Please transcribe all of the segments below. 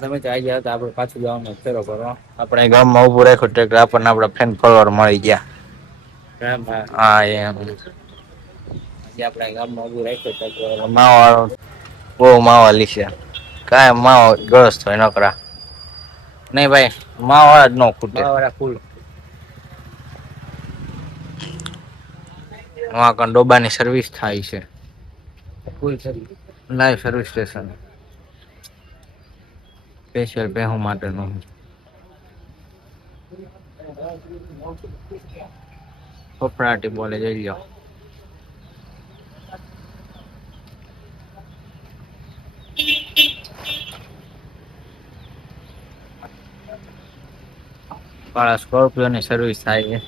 તમે આવી ગયા તો આપડે પાછું જવાનું ફેરો કરવા. આપણે ગામમાં ઉભું રાખ્યું ટ્રેક્ટર આપણને આપડા ફેન ફોલોવર મળી ગયા. એમ હા એમ. આજે આપડે ગામમાં ઉભું રાખ્યું તો માવાળો બહુ માવા લીશે કાઈ માવો ગળસ હોય નકરા. નઈ ભાઈ માવાળા જ ન ખૂટે. માવાવાળા ફૂલ ડોબાની સર્વિસ થાય છે. Full service. Live service station. Special ભેહો માટેનું. ફફડાટી બોલે જઈ લ્યો. પણ સ્કોર્પિયોની સર્વિસ થાય છે.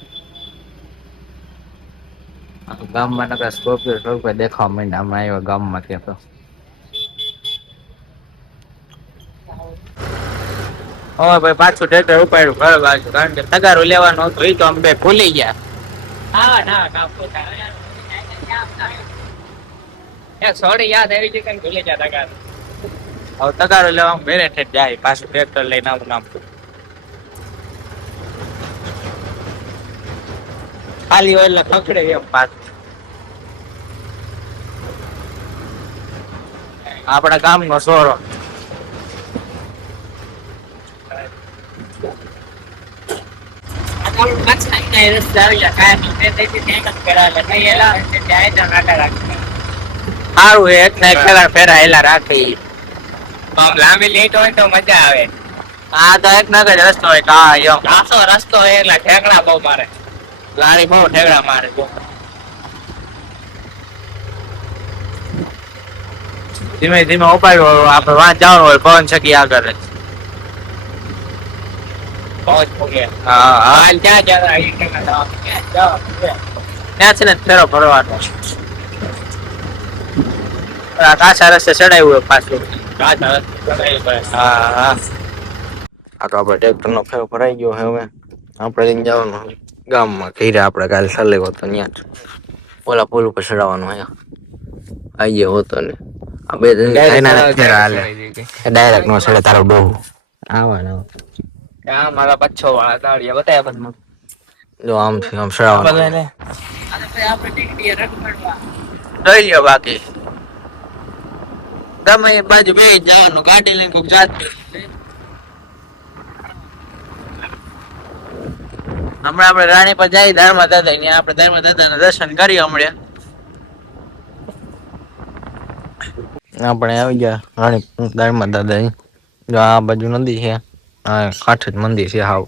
ગામમાં નકરા સ્કોર્પિયો દેખાવા માંડ્યા હમણાં આવ્યા ગામમાં ત્યાં તો. હવે ભાઈ પાછું ટ્રેક્ટર ઉપાડ્યું ઘર બાજુ કારણ કે તગારો લેવાનો હતો એ તો અમે ભૂલી ગયા. હા ના સોરી યાદ આવી ગઈ કે ભૂલી ગયા તગાર. હવે તગારો લેવા મેરે ઠેઠ જાય પાછું ટ્રેક્ટર લઈને આવું નામ ખાલી હોય એટલે ખખડે એમ પાછું. આપડા ગામનો સોરો. સારું એક ફેરા હેલા રાખી. લાંબી લેટ હોય તો મજા આવે. હા તો એક નગર રસ્તો હોય કા એમ આસો રસ્તો હોય એટલે ઠેકડા બહુ મારે. ગાડી બહુ ઠેકડા મારે. ધીમે ધીમે ઉપાડ્યું આપડે વાંચ જવાનું હોય પવન છકી આગળ જ. હા હા ત્યાં છે ને ફેરો ભરવાનો. કાચા રસ્તે ચડાવ્યું હોય પાછું. હા હા. આ તો આપડે ટ્રેક્ટર નો ફેરો ભરાઈ ગયો હવે આપડે લઈને જવાનું ગામમાં ઘીરે આપડે કાલે સલેવો તો ત્યાં જ ઓલા પુલ ઉપર ચડાવવાનું અહીંયા આઈ ગયો હતો ને આ બે ડાયરેક્ટ નો સડે તારો ડોહ આવા મારા પચ્છો વાળા તાળિયા બતાયા બધમાં. જો આમથી આમ ચડાવવાનું લઈ લ્યો બાકી ગમે એ બાજુ બે જવાનું ગાડી લઈને કોક જાત હમણાં આપડે રાણી પર જાય ધર્મા દાદા ને આપડે ધર્મા દાદા ના દર્શન કરી હમણાં આપણે આવી ગયા રાણી ધર્મા દાદા જો આ બાજુ નદી છે આ કાંઠે જ મંદિર છે હાવ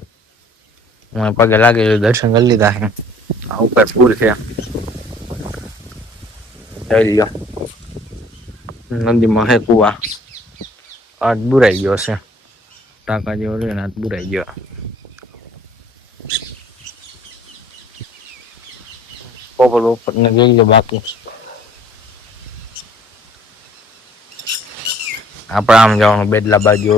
પગે લાગે દર્શન કરી લીધા છે આ ઉપર પુલ છે નદીમાં હે કુવા હાથ બુરાઈ ગયો છે ટાંકા જેવો રે ને હાથ બુરાઈ ગયો પોપલ ઉપર ને જોઈ લો બાકી આપણે આમ જવાનું બેડલા બાજુ